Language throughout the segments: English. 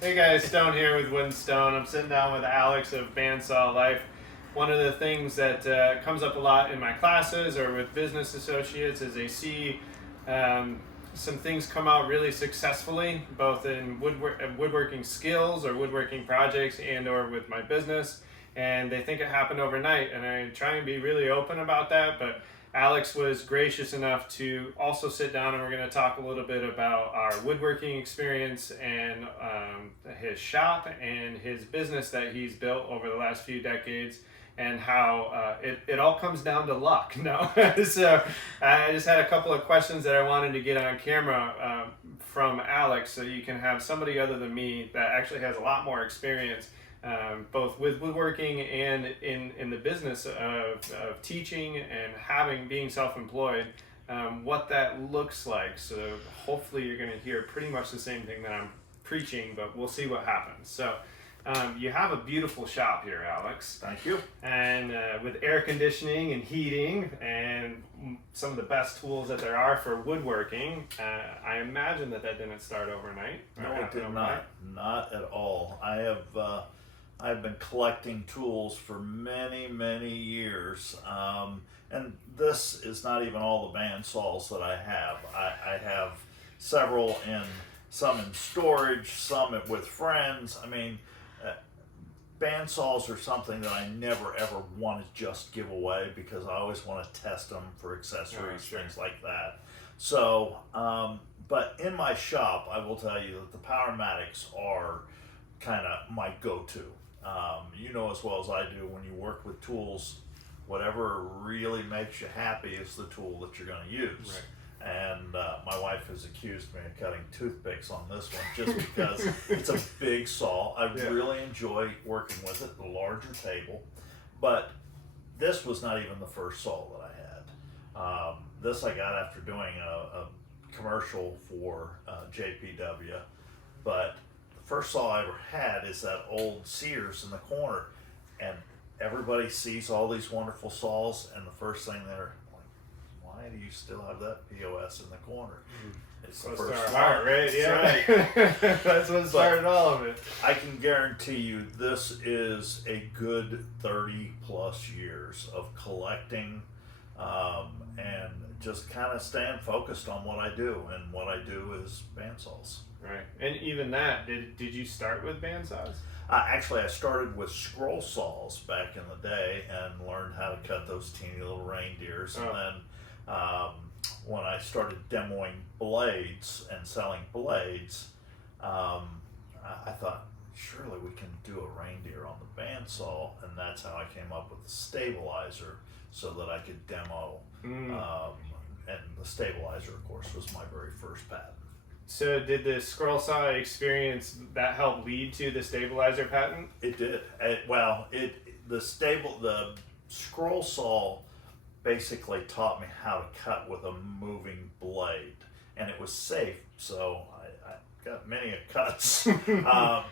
Hey guys, Stone here with Wood and Stone. I'm sitting down with Alex of Bandsaw Life. One of the things that comes up a lot in my classes or with business associates is they see some things come out really successfully, both in woodworking skills or woodworking projects and or with my business, and they think it happened overnight. And I try and be really open about that, but Alex was gracious enough to also sit down, and we're going to talk a little bit about our woodworking experience and his shop and his business that he's built over the last few decades, and how it all comes down to luck. No, so I just had a couple of questions that I wanted to get on camera from Alex, so you can have somebody other than me that actually has a lot more experience, both with woodworking and in the business of teaching and being self-employed, what that looks like. So hopefully you're going to hear pretty much the same thing that I'm preaching, but we'll see what happens. So you have a beautiful shop here, Alex. Thank you. And with air conditioning and heating and some of the best tools that there are for woodworking, I imagine that didn't start overnight. No, it did not. Not at all. I've been collecting tools for many, many years, and this is not even all the bandsaws that I have. I have several some in storage, some with friends. I mean, bandsaws are something that I never ever want to just give away because I always want to test them for accessories, things like that. So, but in my shop, I will tell you that the Powermatics are kind of my go-to. You know as well as I do, when you work with tools, whatever really makes you happy is the tool that you're going to use. Right. And my wife has accused me of cutting toothpicks on this one just because it's a big saw. I really enjoy working with it, the larger table. But this was not even the first saw that I had. This I got after doing a commercial for JPW. But the first saw I ever had is that old Sears in the corner. And everybody sees all these wonderful saws, and the first thing they're why do you still have that POS in the corner? It's the first heart, right? Yeah, right. That's what started all of it. I can guarantee you this is a good 30 plus years of collecting and just kind of staying focused on what I do, and what I do is bandsaws. Right, and even that, did you start with bandsaws? Actually, I started with scroll saws back in the day and learned how to cut those teeny little reindeers, and then when I started demoing blades and selling blades, I thought, surely we can do a reindeer on the bandsaw, and that's how I came up with the stabilizer so that I could demo. And the stabilizer, of course, was my very first patent. So did the scroll saw experience that help lead to the stabilizer patent? It did. The scroll saw basically taught me how to cut with a moving blade, and it was safe, so I got many cuts,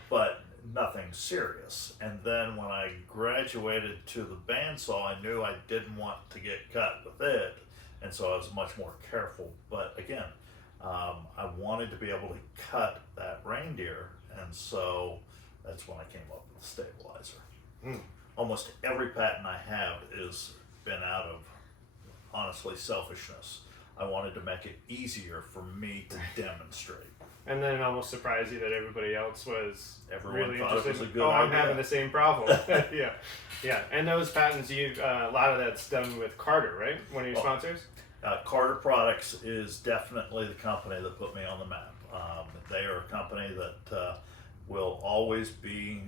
but nothing serious. And then when I graduated to the bandsaw, I knew I didn't want to get cut with it, and so I was much more careful. But again, I wanted to be able to cut that reindeer, and so that's when I came up with the stabilizer. Almost every patent I have has been out of, honestly, selfishness. I wanted to make it easier for me to demonstrate. And then it almost surprised you that everybody else was Everyone really thought interested. it was a good I'm idea. having the same problem. Yeah. And those patents, a lot of that's done with Carter, right? One of your sponsors. Carter Products is definitely the company that put me on the map. They are a company that will always be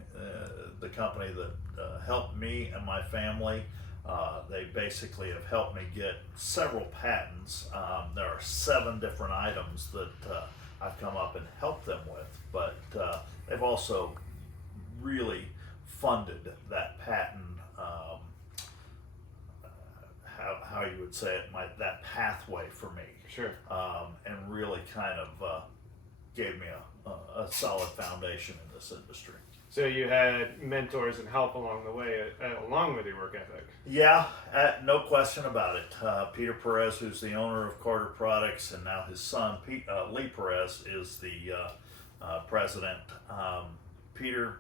the company that helped me and my family. They basically have helped me get several patents. There are 7 different items that I've come up and helped them with, but they've also really funded that patent, how you would say it, that pathway for me. Sure. And really kind of gave me a solid foundation in this industry. So you had mentors and help along the way, along with your work ethic. Yeah, no question about it. Peter Perez, who's the owner of Carter Products, and now his son, Lee Perez, is the president. Peter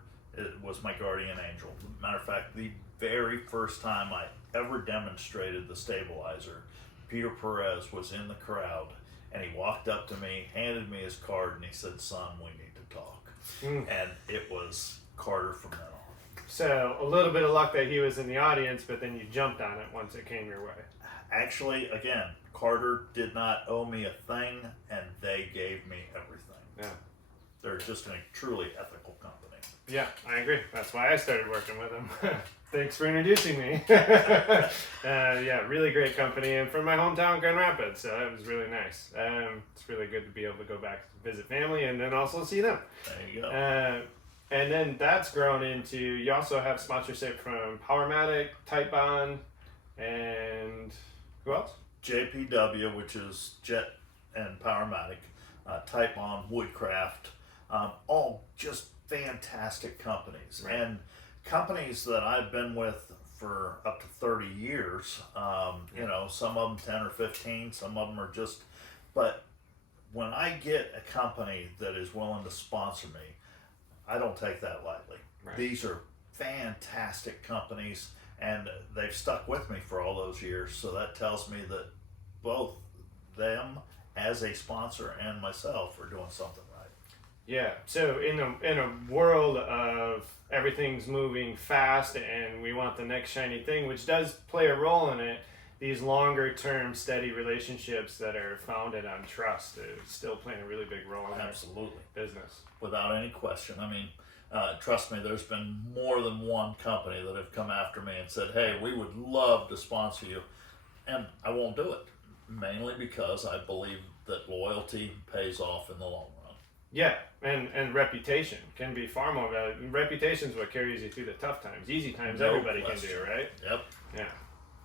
was my guardian angel. Matter of fact, the very first time I ever demonstrated the stabilizer, Peter Perez was in the crowd, and he walked up to me, handed me his card, and he said, "Son, we need to talk." And it was Carter from then on. So a little bit of luck that he was in the audience, but then you jumped on it once it came your way. Actually, again, Carter did not owe me a thing, and they gave me everything. Yeah. They're just a truly ethical company. Yeah, I agree. That's why I started working with them. Thanks for introducing me. Yeah, really great company, and from my hometown, Grand Rapids, so that was really nice. It's really good to be able to go back to visit family and then also see them. There you go. And then that's grown into, you also have sponsorship from Powermatic, Type Bond, and who else? JPW, which is Jet and Powermatic, Type On, Woodcraft, all just fantastic companies. Right. And companies that I've been with for up to 30 years, you know, some of them 10 or 15, some of them are just, but when I get a company that is willing to sponsor me, I don't take that lightly. Right. These are fantastic companies, and they've stuck with me for all those years, so that tells me that both them as a sponsor and myself are doing something right. Yeah. So in a world of everything's moving fast and we want the next shiny thing, which does play a role in it, these longer term steady relationships that are founded on trust is still playing a really big role in Absolutely. our business. Without any question. I mean, trust me, there's been more than one company that have come after me and said, "Hey, we would love to sponsor you," and I won't do it, mainly because I believe that loyalty pays off in the long run. Yeah, and reputation can be far more valuable. Reputation is what carries you through the tough times. Easy times, No everybody question. can do, right? Yep. Yeah.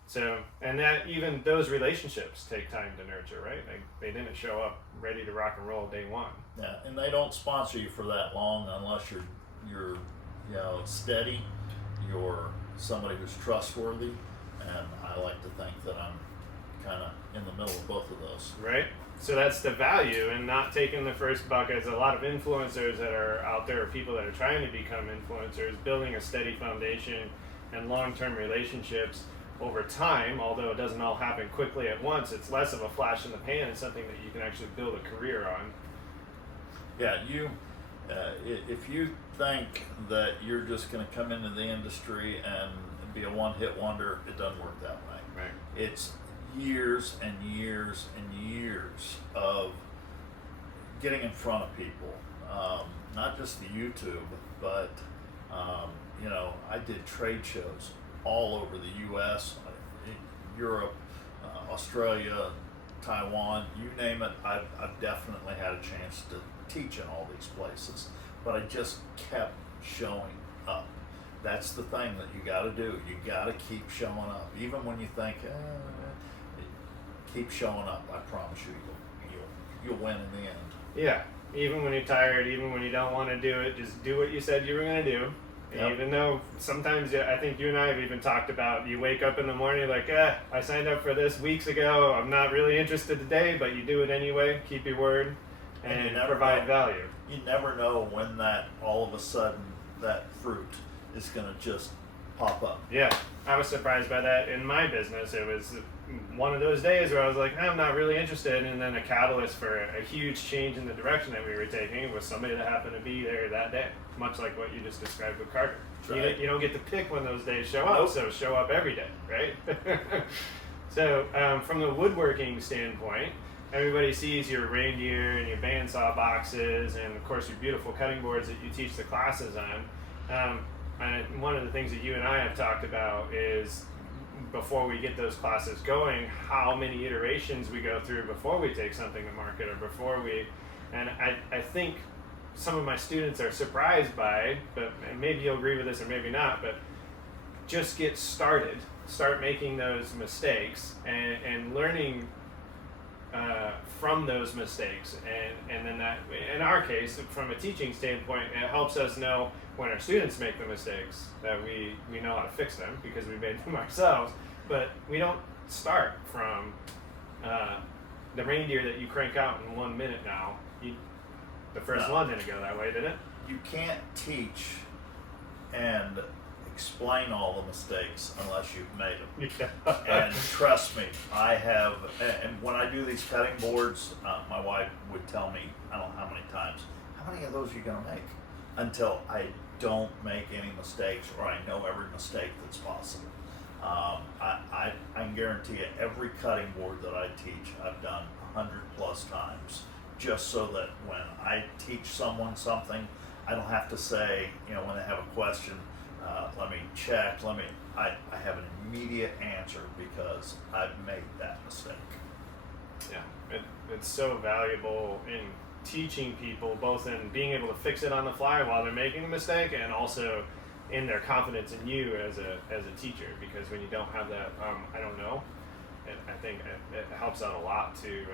So, and that even those relationships take time to nurture, right? Like they didn't show up ready to rock and roll day one. Yeah, and they don't sponsor you for that long unless you're you know, steady, you're somebody who's trustworthy, and I like to think that I'm kind of in the middle of both of those. Right? So that's the value, and not taking the first buckets. A lot of influencers that are out there, or people that are trying to become influencers, building a steady foundation and long-term relationships over time, although it doesn't all happen quickly at once. It's less of a flash in the pan. It's something that you can actually build a career on. Yeah, if you think that you're just going to come into the industry and be a one-hit wonder, it doesn't work that way. Right. It's years and years and years of getting in front of people, not just the YouTube, but you know, I did trade shows all over the U.S., Europe, Australia, Taiwan, you name it. I've definitely had a chance to teach in all these places, but I just kept showing up. That's the thing that you got to do. You got to keep showing up, even when you think, keep showing up. I promise you'll win in the end. Yeah. Even when you're tired, even when you don't want to do it, just do what you said you were going to do. Yep. Even though sometimes, I think you and I have even talked about, you wake up in the morning like, I signed up for this weeks ago. I'm not really interested today, but you do it anyway. Keep your word and you never provide know. value. You never know when that all of a sudden that fruit is going to just pop up. Yeah, I was surprised by that in my business. It was one of those days where I was like, I'm not really interested, and then a catalyst for a huge change in the direction that we were taking was somebody that happened to be there that day, much like what you just described with Carter. Right. You don't get to pick when those days show up, Nope. so show up every day, right? So from the woodworking standpoint, everybody sees your reindeer and your bandsaw boxes and, of course, your beautiful cutting boards that you teach the classes on. And one of the things that you and I have talked about is, before we get those classes going, how many iterations we go through before we take something to market, or before we, and I think some of my students are surprised by, but maybe you'll agree with this or maybe not, but just get started, start making those mistakes and learning from those mistakes, and then that, in our case, from a teaching standpoint, it helps us know when our students make the mistakes that we know how to fix them because we made them ourselves. But we don't start from the reindeer that you crank out in 1 minute now. The first No. one didn't go that way, did it? You can't teach and explain all the mistakes unless you've made them. Yeah. And trust me, I have, and when I do these cutting boards, my wife would tell me, I don't know how many times, how many of those are you going to make? Until I don't make any mistakes or I know every mistake that's possible. I can guarantee you every cutting board that I teach, I've done 100 plus times, just so that when I teach someone something, I don't have to say, when they have a question, let me check, I have an immediate answer because I've made that mistake. Yeah, it's so valuable in teaching people, both in being able to fix it on the fly while they're making a mistake, and also in their confidence in you as a teacher. Because when you don't have that, I don't know, I think it helps out a lot to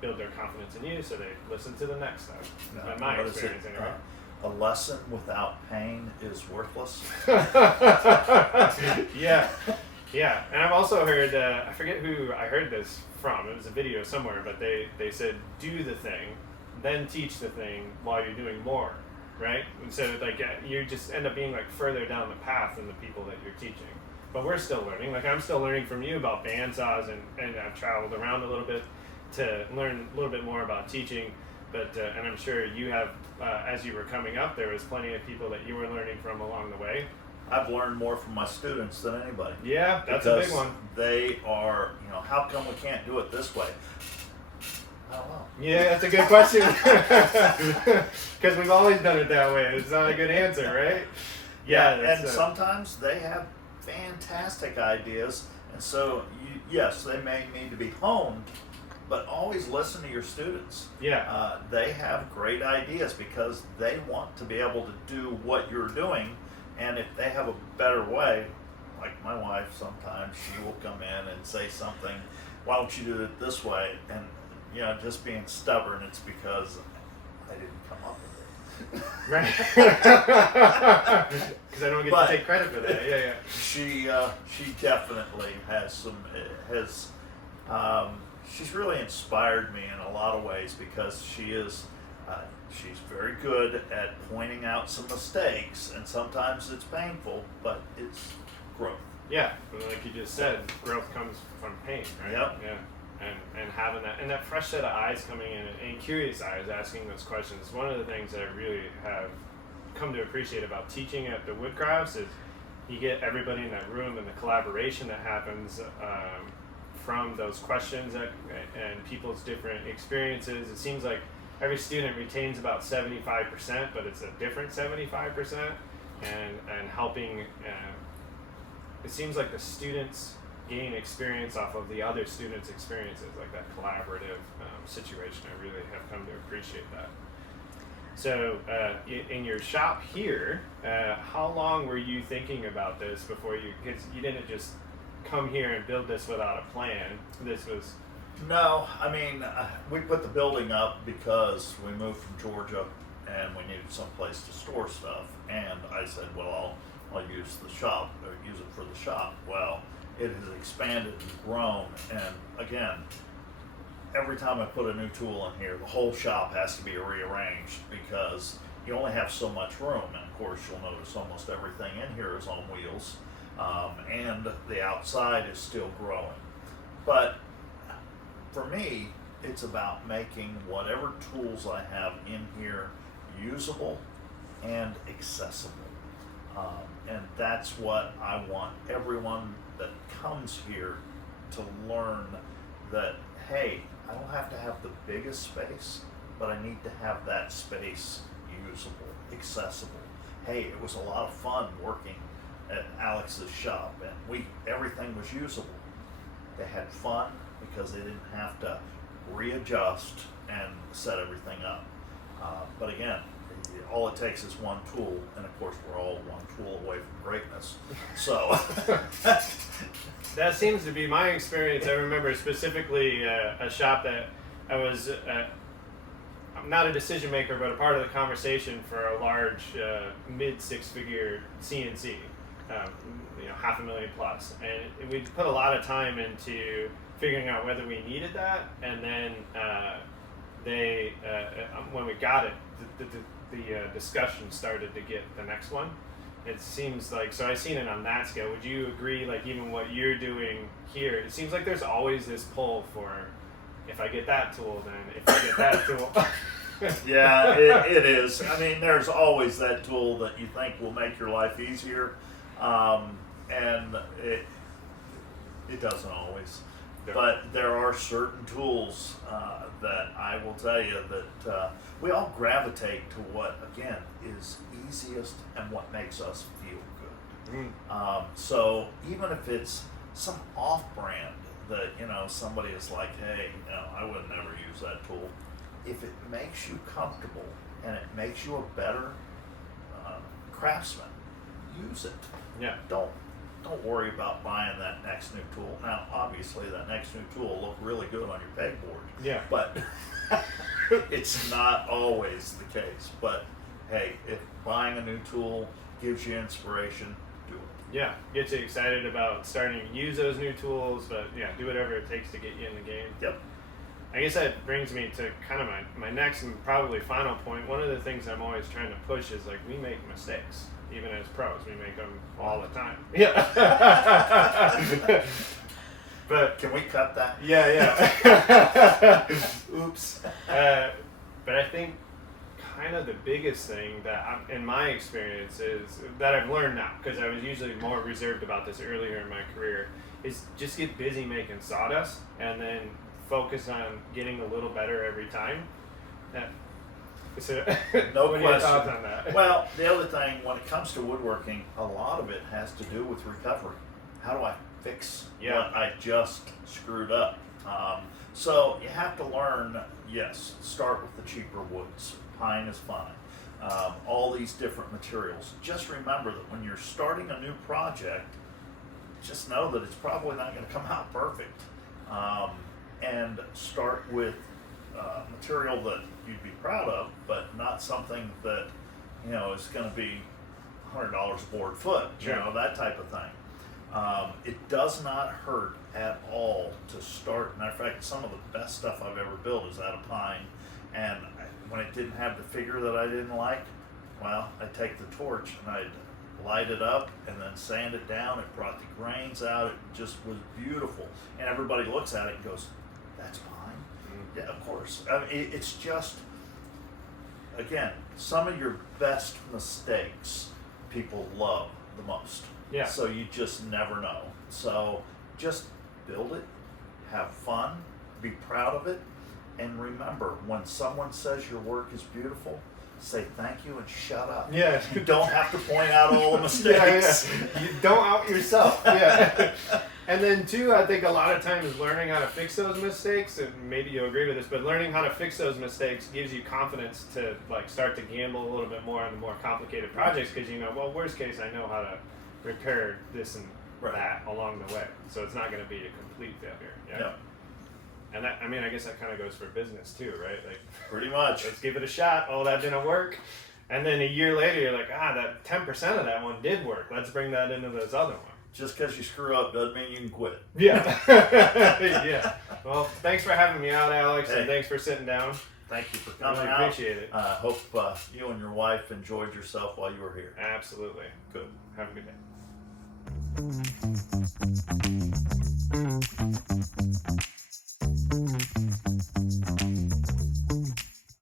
build their confidence in you, so they listen to the next time. In my experience, anyway. A lesson without pain is worthless. Yeah, and I've also heard, I forget who I heard this from, it was a video somewhere, but they said, do the thing, then teach the thing while you're doing more, right? And so like you just end up being like further down the path than the people that you're teaching. But we're still learning, like I'm still learning from you about bandsaws, and I've traveled around a little bit to learn a little bit more about teaching. But and I'm sure you have, as you were coming up, there was plenty of people that you were learning from along the way. I've learned more from my students than anybody. Yeah, that's a big one. They are, how come we can't do it this way? I don't know. Yeah, that's a good question. Because we've always done it that way. It's not a good answer, right? Yeah, and sometimes they have fantastic ideas, and so yes, they may need to be honed, but always listen to your students. Yeah. They have great ideas because they want to be able to do what you're doing, and if they have a better way, like my wife, sometimes she will come in and say something, why don't you do it this way? And just being stubborn, it's because I didn't come up with it. Right. Because I don't get to take credit for that. Yeah. She definitely has she's really inspired me in a lot of ways because she's very good at pointing out some mistakes, and sometimes it's painful, but it's growth. Yeah, but like you just said, growth comes from pain, right? Yep. Yeah. And having that fresh set of eyes coming in, and curious eyes asking those questions. One of the things that I really have come to appreciate about teaching at the Woodcrafts is you get everybody in that room, and the collaboration that happens from those questions and people's different experiences. It seems like every student retains about 75%, but it's a different 75%, and helping. It seems like the students gain experience off of the other students' experiences, like that collaborative situation. I really have come to appreciate that. So, in your shop here, how long were you thinking about this before because you didn't just come here and build this without a plan? This was... No, I mean, we put the building up because we moved from Georgia and we needed some place to store stuff. And I said, well, I'll use the shop, or use it for the shop. Well, it has expanded and grown, and again, every time I put a new tool in here, the whole shop has to be rearranged because you only have so much room. And of course, you'll notice almost everything in here is on wheels, and the outside is still growing. But for me, it's about making whatever tools I have in here usable and accessible. And that's what I want everyone that comes here to learn, that, hey, I don't have to have the biggest space, but I need to have that space usable, accessible. Hey, it was a lot of fun working at Alex's shop, and everything was usable. They had fun because they didn't have to readjust and set everything up. But again, all it takes is one tool, and of course we're all one tool away from greatness. So that seems to be my experience. I remember specifically a shop that I was, I'm not a decision maker, but a part of the conversation for a large mid six-figure CNC, $500,000 plus, and we put a lot of time into figuring out whether we needed that, and then they when we got it, the discussion started to get the next one. It seems like, so I've seen it on that scale. Would you agree, like even what you're doing here, it seems like there's always this pull for, if I get that tool, then if I get that tool. Yeah, it is. I mean, there's always that tool that you think will make your life easier, and it doesn't always. Yeah. But there are certain tools that I will tell you that we all gravitate to what, again, is easiest and what makes us feel good. So even if it's some off-brand that, you know, somebody is like, hey, you know, I would never use that tool. If it makes you comfortable and it makes you a better craftsman, use it. Yeah. Don't worry about buying that next new tool. Now, obviously, that next new tool will look really good on your pegboard. Yeah. But it's not always the case. But hey, if buying a new tool gives you inspiration, do it. Yeah, get you excited about starting to use those new tools, but yeah, do whatever it takes to get you in the game. Yep. I guess that brings me to kind of my next and probably final point. One of the things I'm always trying to push is, like, we make mistakes. Even as pros, we make them all the time. Yeah. But can we cut that? Yeah. Oops. But I think kind of the biggest thing that, in my experience, is that I've learned now, because I was usually more reserved about this earlier in my career, is just get busy making sawdust and then focus on getting a little better every time. So, No what are your question. thoughts on that? Well, the other thing, when it comes to woodworking, a lot of it has to do with recovery. How do I fix what I just screwed up? So you have to learn, yes, start with the cheaper woods. Pine is fine. All these different materials. Just remember that when you're starting a new project, just know that it's probably not going to come out perfect. And start with material that you'd be proud of, but not something that, you know, is going to be $100 a board foot, you know, that type of thing. It does not hurt at all to start. Matter of fact, some of the best stuff I've ever built is out of pine, and when it didn't have the figure that I didn't like, well, I'd take the torch and I'd light it up and then sand it down. It brought the grains out. It just was beautiful, and everybody looks at it and goes, that's pine? Yeah, of course. I mean, it's just, again, some of your best mistakes people love the most. Yeah. So you just never know. So just build it, have fun, be proud of it, and remember, when someone says your work is beautiful, say thank you and shut up. Yeah. You don't have to point out all the mistakes. Yeah. You don't out yourself. Yeah. And then too, I think a lot of times learning how to fix those mistakes, and maybe you'll agree with this, but learning how to fix those mistakes gives you confidence to, like, start to gamble a little bit more on the more complicated projects, because you know, well, worst case, I know how to repair this and that along the way, so it's not going to be a complete failure. Yeah. And that, I mean, I guess that kind of goes for business too, right? Like, pretty much. Let's give it a shot. Oh, that didn't work. And then a year later, you're like, that 10% of that one did work. Let's bring that into this other one. Just because you screw up doesn't mean you can quit. Yeah. Yeah. Well, thanks for having me out, Alex, and thanks for sitting down. Thank you for coming really out. Appreciate it. I hope you and your wife enjoyed yourself while you were here. Absolutely. Good. Have a good day.